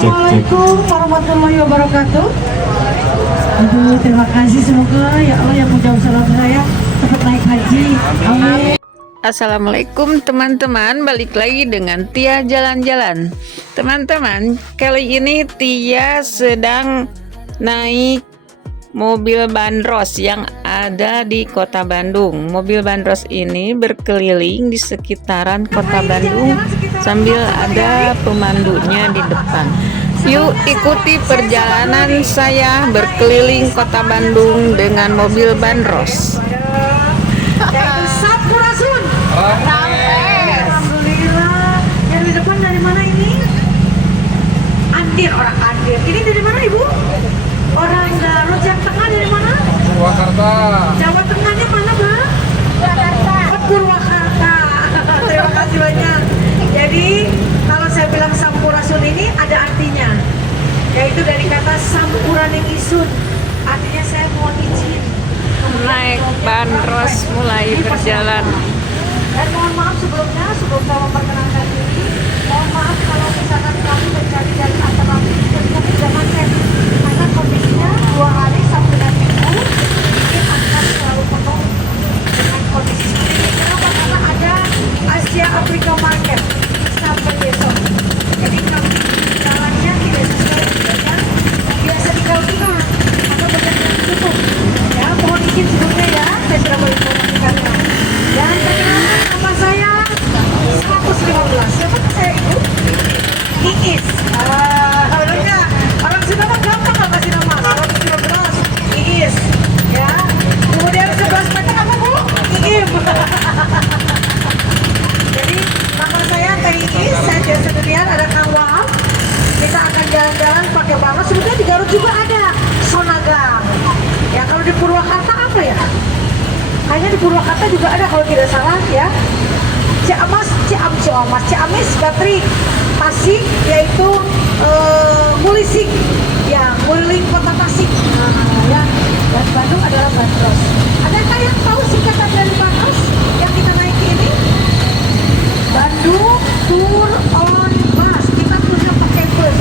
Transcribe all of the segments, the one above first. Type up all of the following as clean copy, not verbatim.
Assalamualaikum warahmatullahi wabarakatuh. Aduh, terima kasih, semoga ya Allah yang menjawab salam saya cepat naik haji. Amin. Assalamualaikum teman-teman, balik lagi dengan Tia jalan-jalan. Teman-teman, kali ini Tia sedang naik mobil bandros yang ada di kota Bandung. Mobil bandros ini berkeliling di sekitaran kota Bandung sambil ada pemandunya di depan. Yuk ikuti perjalanan saya berkeliling kota Bandung dengan mobil bandros. Yaitu Sampurasun. Alhamdulillah. Yang di depan dari mana ini? Andir, orang Andir. Ini dari mana Ibu? Orang Garut. Yang tengah dari mana? Purwakarta. Jawa Tengahnya mana, Mbak? Purwakarta. Purwakarta. Terima kasih banyak. Jadi kalau saya bilang Sampurasun ini ada artinya, yaitu dari kata Sampuraning Isun. Artinya saya mohon izin Naik bandros mulai berjalan. dan mohon maaf sebelumnya, sebelum saya memperkenalkan diri, mohon maaf kalau misalkan kami mencari dari alternatif dan kami tidak macet karena kondisinya 2 hari Sabtu dan Minggu ini akan selalu penuh dengan kondisi seperti ini. Kenapa? Karena ada Asia Afrika Market sampai besok. Jadi kami jalannya tidak sesuai dengan biasa dilakukan atau benar-benar tutup. Ya, mohon izin sebelumnya ya, saya sudah menginformasikannya. Dan perkenalkan nama saya 115. Siapa saya itu? Iis. Benar. Orang Sunda mah gampang nggak kasih nama. 115. Iis. Ya. Kemudian 11 meter apa Bu? Iim. Jadi nama saya Teh Iis. Saya tidak sendirian. Ada Kang Waam. Kita akan jalan-jalan pakai banget. Sebetulnya di Garut juga ada Sonagang. Ya, kalau di Purwakarta apa ya? Kayaknya di Purwakarta juga ada kalau tidak salah ya. Ciamis, Gatrik, Tasik, yaitu Mulisik, ya, Muling Kota Tasik. Ya, dan Bandung adalah bandros. Adakah yang tahu singkatan dari bandros yang kita naiki ini? Bandung Tour on Bus. Kita turunnya pakai bus,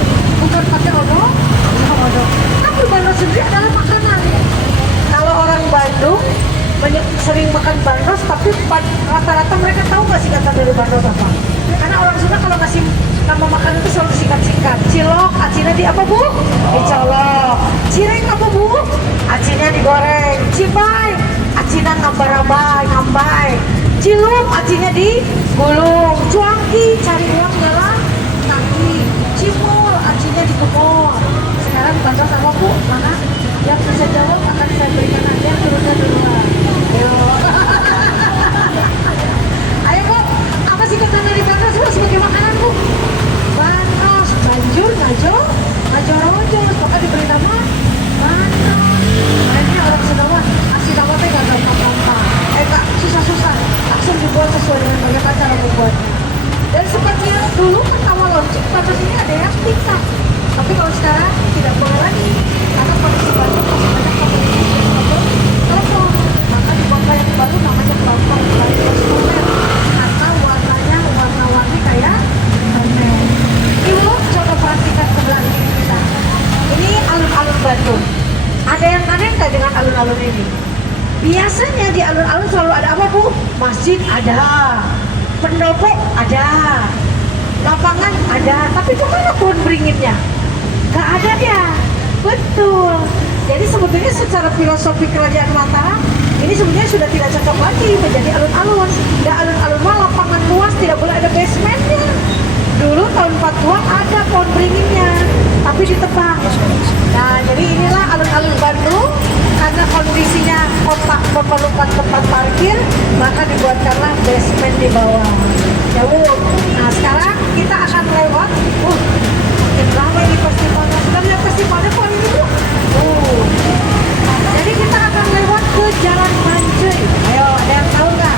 bukan pakai odong. Tapi bandros sendiri adalah makanan. Kalau orang Bandung sering makan bandros, tapi rata-rata mereka tahu nggak singkatan dari bandros apa? Karena orang Sunda kalau ngasih nama makanan itu selalu singkat-singkat. Cilok, acinya di apa Bu? Dicolok. Cireng apa Bu? Acinya digoreng. Cibai, acinya ngambai. Cilung, acinya digulung. Cuangki, cari uang jalan kaki. Cimul, acinya digumur. Sekarang bandros apa Bu? Mana? Yang bisa jawab akan saya berikan Anda turunnya duluan. Ayo Bu, apa sih kata dari bandros Bu sebagai makanan Bu? Bandros, banjur, ngajo rojo, pokoknya diberi nama bandros. Nah ini orang Sunda asli nama teh gak gampang-gampang. Gak susah-susah, langsung dibuat sesuai dengan bagaimana cara membuatnya. Dan seperti dulu kan awal launching bandros ini ada yang tingkat. Tapi kalau sekarang tidak boleh lagi karena kondisi Bandung masih banyak komunikasi telepon. Maka dibuatlah yang baru namanya platform bandros tuner karena warnanya warna-warni kayak permen. Ibu coba perhatikan sebelah kiri kita. Ini alun-alun Bandung. Ada yang aneh nggak dengan alun-alun ini? Biasanya di alun-alun selalu ada apa Bu? Masjid ada, pendopo ada, lapangan ada, tapi kemana pohon beringinnya? Gak ada ya, betul. Jadi sebetulnya secara filosofi kerajaan Mataram ini sebenarnya sudah tidak cocok lagi menjadi alun-alun. Dan alun-alun mah lapangan luas, tidak boleh ada basementnya. Dulu tahun 40-an ada pohon beringinnya, tapi ditebang. Nah jadi inilah alun-alun Bandung. Karena kondisinya kota memerlukan tempat parkir, maka dibuatkanlah basement di bawah. Ya Bu. Nah sekarang kita akan lewat. Makin ramai di festivalnya. Sudah lihat festivalnya kok ini Bu? Jadi kita akan lewat ke Jalan Banjoi. Ayo, ada yang tahu nggak?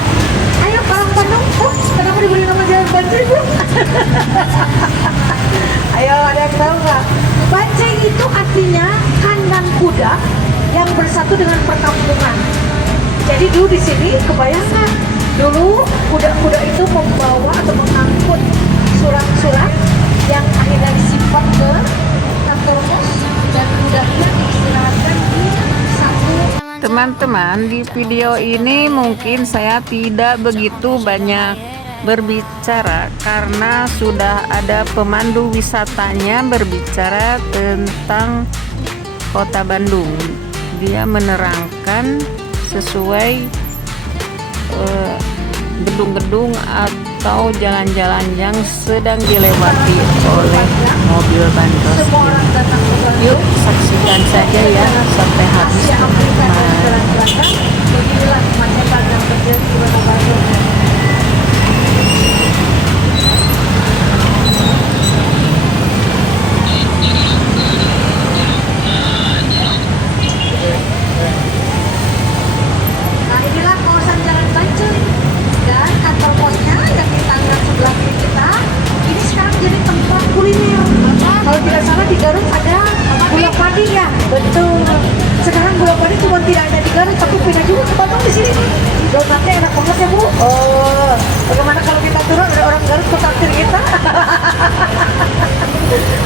Ayo orang Bandung, kenapa diberi nama Jalan Banjoi Bu? Ayo, ada yang tahu nggak? Banjoi itu artinya kandang kuda yang bersatu dengan perkampungan. Jadi dulu di sini kebayangkan dulu kuda-kuda itu membawa atau mengangkut surat-surat yang akhirnya disimpan ke Teman-teman, di video ini mungkin saya tidak begitu banyak berbicara karena sudah ada pemandu wisatanya berbicara tentang Kota Bandung. Dia menerangkan sesuai gedung-gedung atau jalan-jalan yang sedang dilewati oleh mobil bandros. Semua orang datang ke Bandung. Yuk saksikan saja ya sampai habis, Asia Afrika dan teman-teman. jalan belakang. Beginilah kemacetan yang terjadi di Kota Bandung. Nah, inilah kawasan Jalan Bancur dan kantor posnya yang di tangan sebelah kiri kita. Ini sekarang jadi tempat kuliner. Kalau tidak salah di Garut ada gula padi ya, betul. Sekarang gula padi cuma tidak ada di Garut, tapi pindah juga ke Bandung di sini. Donatnya enak banget ya Bu. Oh, bagaimana kalau kita turun ada orang Garut ke traktir kita?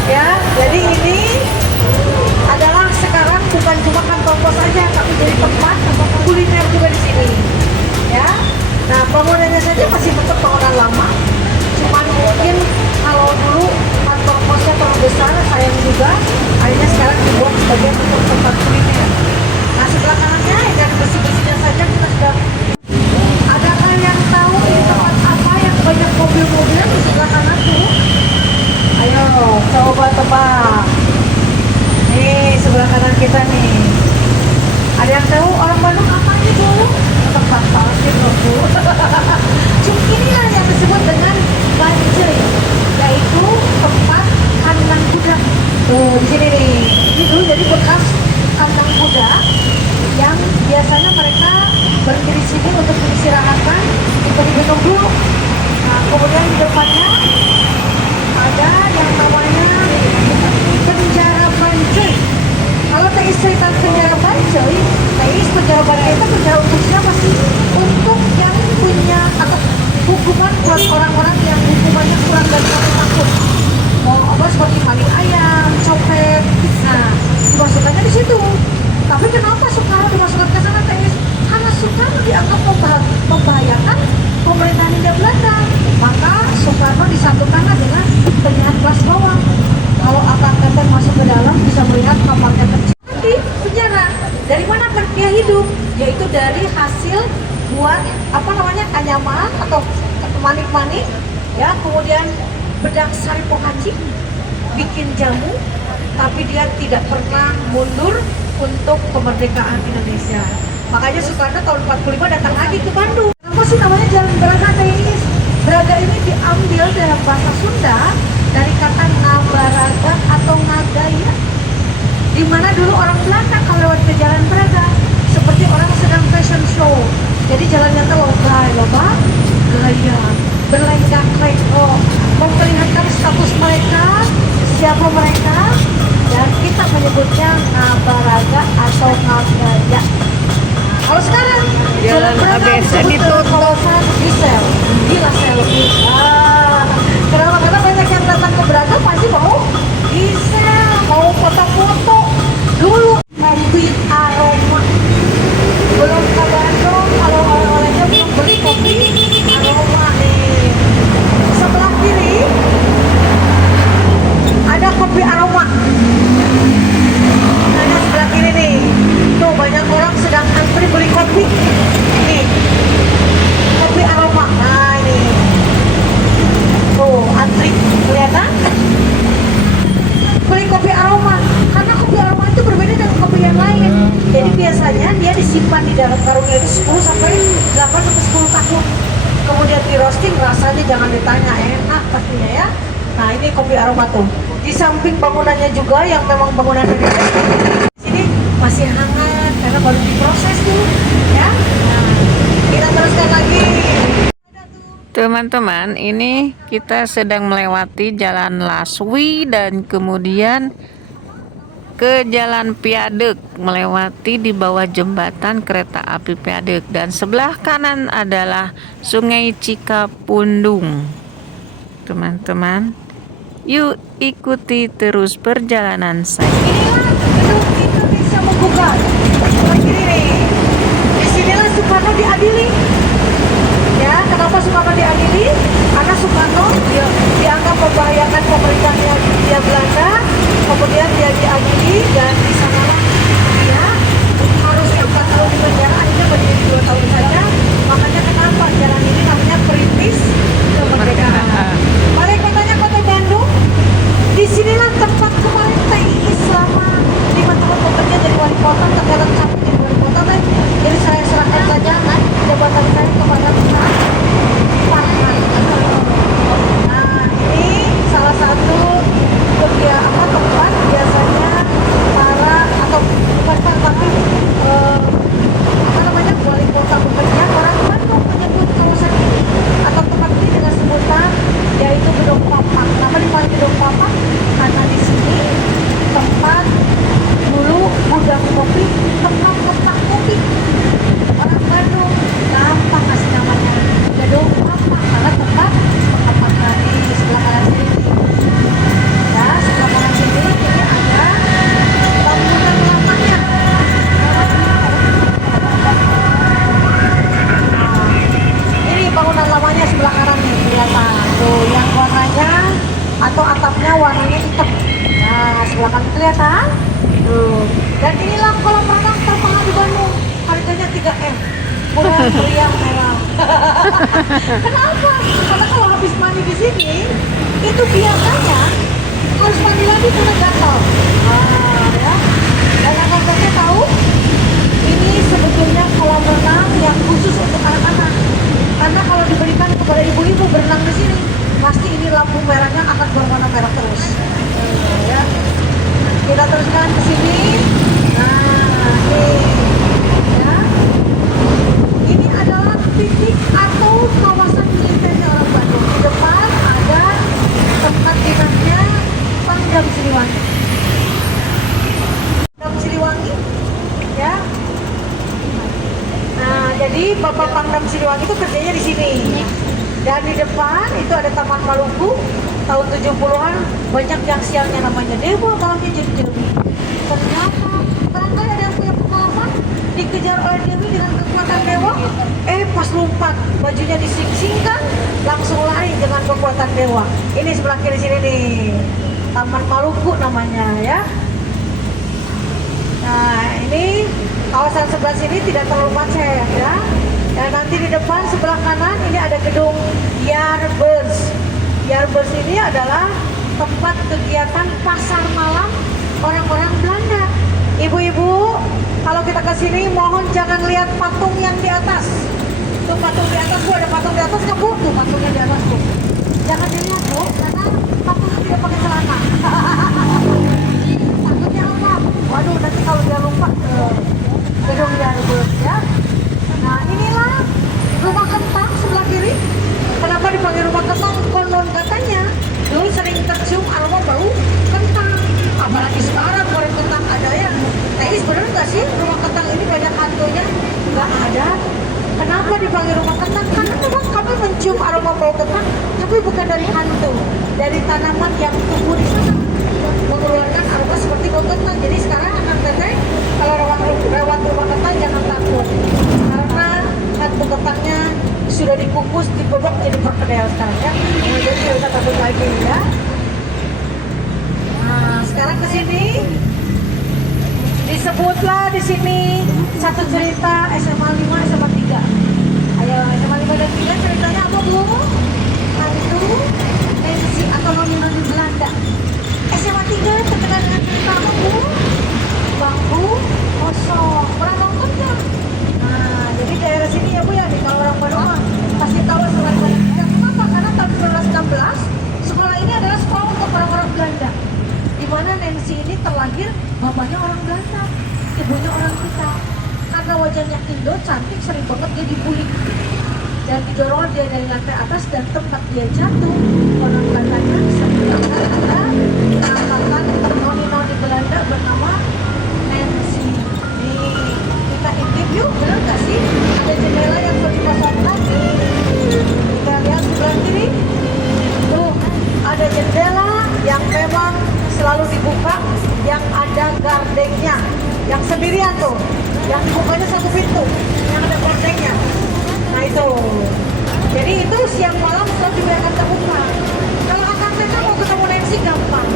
Ya, jadi ini adalah sekarang bukan cuma kantor pos saja, tapi jadi tempat kuliner juga di sini. Ya, nah bangunannya saja masih tetap bangunan lama. Cuman mungkin kalau dulu kantor posnya terlalu besar, sayang juga. Akhirnya sekarang dibuat sebagai untuk tempat kuliner. Nah sebelah kanannya ya dari bersih-bersihnya saja kita sudah. Adakah yang tahu ini tempat apa yang banyak mobil-mobil di sebelah kanan tuh? Ayo coba tebak. Nih sebelah kanan kita nih. Ada yang tahu orang Bandung apa ini Bu? Tempat parkir loh Bu. Cuma inilah yang disebut dengan banjir, yaitu tempat kandang kuda. Tuh di sini nih. Ini dulu jadi bekas kandang kuda yang biasanya mereka berhenti di sini untuk beristirahatkan, untuk digendong dulu. Nah kemudian di depannya ada yang namanya penjara Bancoy. Kalau Teis cerita penjara Bancoy, Teis penjara Bancoy itu penjara untuk siapa sih? Untuk yang punya atau hukuman buat orang-orang yang hukumannya kurang dari 1 tahun. Mau apa seperti maling ayam, copet. Nah, dimasukkannya di situ. Tapi kenapa Soekarno dimasukkan ke sana Teis? Karena Soekarno dianggap membahayakan pemerintahan Hindia Belanda. Maka Soekarno disatukanlah dengan penjahat kelas bawah. Kalau akang-akang masuk ke dalam bisa melihat kamarnya kecil di penjara. Dari mana dia hidup? Yaitu dari hasil buat apa namanya kanyaman atau manik-manik, ya. Kemudian bedak sari pohaci, bikin jamu. Tapi dia tidak pernah mundur untuk kemerdekaan Indonesia. Makanya Soekarno tahun 45 datang lagi ke Bandung. Apa sih namanya Jalan Braga Teis? Braga ini diambil dalam bahasa Sunda dari kata ngabaraga atau ngagaya, di mana dulu orang Belanda kalau lewat ke Jalan Braga seperti orang sedang fashion show. Jadi jalannya tuh loba gaya, berlenggak-lenggok, memperlihatkan status mereka, siapa mereka, dan kita menyebutnya ngabaraga atau ngagaya. Kalau sekarang Jalan Braga ABC disebut ditutup. kawasan Gisel, gila selfie. Kenapa? Karena banyak yang datang ke Braga pasti mau Gisel, mau foto-foto. Dulu kopi aroma, belum ke Bandung, kalau oleh-olehnya belum beli kopi aroma nih. Sebelah kiri ada kopi aroma. Nah, sebelah kiri nih, tuh banyak orang sedang antri beli kopi. Nih, kopi aroma. Nah ini, tuh antri, kelihatan? Beli kopi aroma, karena kopi aroma itu berbeda dengan kopi yang lain. Jadi biasanya dia disimpan di dalam karungnya itu 10 sampai 8 sampai 10 tahun. Kemudian di roasting, rasanya jangan ditanya, enak pastinya ya. Nah ini kopi aroma tuh. Di samping bangunannya juga yang memang bangunan dari sini masih hangat karena baru diproses tuh, ya. Nah, kita teruskan lagi. Teman-teman, ini kita sedang melewati Jalan Laswi dan kemudian ke Jalan Piadeg, melewati di bawah jembatan kereta api Piadeg, dan sebelah kanan adalah Sungai Cikapundung. Teman-teman, yuk ikuti terus perjalanan saya. Inilah gedung Indonesia Membuka. Sebelah kiri nih. Soekarno diadili. Ya, kenapa Soekarno diadili? Karena Soekarno dianggap membahayakan pemerintahnya Hindia Belanda, kemudian dia diadili dan di sanalah dia harusnya 4 tahun di penjara, akhirnya berdiri 2 tahun saja. Makanya kenapa jalan ini namanya Perintis Kemerdekaan. Balai kotanya Kota Bandung. Disinilah tempat kemarin TII selama 5 tahun bekerja jadi wali kota, terkadang sampai jadi wali kota. Jadi saya serahkan saja jabatan saya kepada Pak Farhan. Nah, ini salah satu tempat biasanya para atau bukan Pak tapi wali kota bekerja. Orang Bandung menyebut kawasan ini atau tempat ini dengan sebutan yaitu Gedung Papak. Kenapa dipanggil Gedung Papak? Karena di sini tempat dulu gudang kopi, tempat petak kopi. Orang Bandung gampang kasih namanya Gedung Papak karena tempat pengemakan di sebelah kanan sini. Ya, sebelah kanan sini ini ada bangunan lamanya. Ini bangunan lamanya sebelah kanan nih, kelihatan tuh yang warnanya atau atapnya warnanya hitam. Nah, sebelah kanan kelihatan tuh. Dan inilah kolam renang termahal di Bandung, harganya 3M, murah meriah mewah. Kenapa? Karena kalau habis mandi di sini itu biasanya harus mandi lagi karena gatal. Nah, ya. Dan akan saya tahu ini sebetulnya kolam renang yang khusus untuk anak-anak. Karena kalau diberikan kepada ibu-ibu berenang di sini, pasti ini lampu merahnya akan berwarna merah terus. Ya. Kita teruskan ke sini. Nah, ini, ya. Ini adalah titik atau kawasan militernya orang Bandung. Di depan ada tempat dinasnya Pangdam Siliwangi. Pangdam Siliwangi, ya. Nah, jadi Bapak Pangdam Siliwangi itu kerjanya di sini. Dan di depan itu ada Taman Maluku. Tahun 70-an banyak yang siangnya namanya Dewa, malamnya jadi Dewi. Ternyata barangkali ada yang punya pengalaman dikejar oleh Dewi dengan kekuatan dewa. Pas lompat bajunya dising-singkan, langsung lari dengan kekuatan dewa. Ini sebelah kiri sini nih, Taman Maluku namanya ya. Nah, ini kawasan sebelah sini tidak terlalu macet ya. Dan nanti di depan sebelah kanan ini ada gedung Yardbeurs. Yardbeurs ini adalah tempat kegiatan pasar malam orang-orang Belanda. Ibu-ibu, kalau kita ke sini mohon jangan lihat patung yang di atas. Tuh patung di atas, Bu, ada patung di atas nggak, Bu? Tuh patungnya di atas, Bu. Jangan dilihat, Bu, karena patungnya tidak pakai celana. Takutnya apa? Waduh, nanti kalau dia lupa gedung Yardbeurs ya. Nah, inilah rumah kentang sebelah kiri. Kenapa dipanggil rumah kentang? Konon katanya dulu sering tercium aroma bau kentang. Apalagi sekarang goreng kentang ada ya. Bener nggak sih rumah kentang ini banyak hantunya? Nggak ada. Kenapa dipanggil rumah kentang? Karena memang kami mencium aroma bau kentang, tapi bukan dari hantu, dari tanaman yang tumbuh di sana mengeluarkan aroma seperti bau kentang. Jadi sekarang akan teteh kalau lewat rumah kentang jangan takut, karena hantu kentangnya sudah dikukus, dibobok jadi perkedel sekarang ya. Jadi tidak usah takut lagi ya. Nah, sekarang ke sini disebutlah di sini satu cerita SMA 5, SMA 3. Ayo, SMA 5 dan 3 ceritanya apa, Bu? Hantu Nancy atau noni-noni Belanda. SMA 3 terkenal dengan cerita apa, Bu? Bangku kosong. Pernah nonton nggak? Nah, jadi daerah sini ya, Bu ya, di kalau orang Bandung pasti tahu selain Belanda. Kenapa? Karena tahun 1916 sekolah ini adalah sekolah untuk orang-orang Belanda. Di mana Nancy ini terlahir bapaknya orang Belanda, ibunya orang kita. Karena wajahnya Indo, cantik, sering banget dia dibully. Dan didorong dia dari lantai atas dan tempat dia jatuh, orang Belandanya ada mengangkatkan noni-noni Belanda bernama Nancy. Nih, kita intip yuk, bener gak sih? Ada jendela yang sudah dipasangkan. Kita lihat sebelah kiri. Tuh, ada jendela yang memang selalu dibuka, yang ada gardengnya. yang sendirian tuh, yang dibukanya satu pintu, yang ada gordengnya. Nah itu. Jadi itu siang malam selalu diberikan terbuka. Kalau akang memang mau ketemu Nancy gampang.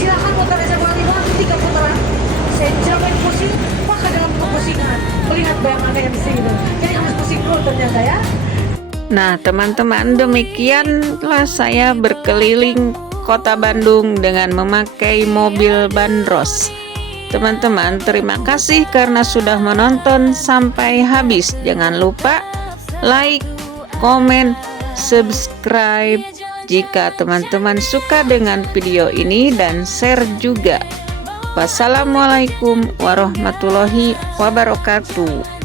Silahkan muter reservoir 3 putaran. Saya main pusing, maka dalam kepusingan melihat bayangan Nancy itu. Jadi harus pusing dulu ternyata ya. Nah, teman-teman, demikianlah saya berkeliling kota Bandung dengan memakai mobil bandros. Teman-teman, terima kasih karena sudah menonton sampai habis. Jangan lupa like, komen, subscribe jika teman-teman suka dengan video ini dan share juga. Wassalamualaikum warahmatullahi wabarakatuh.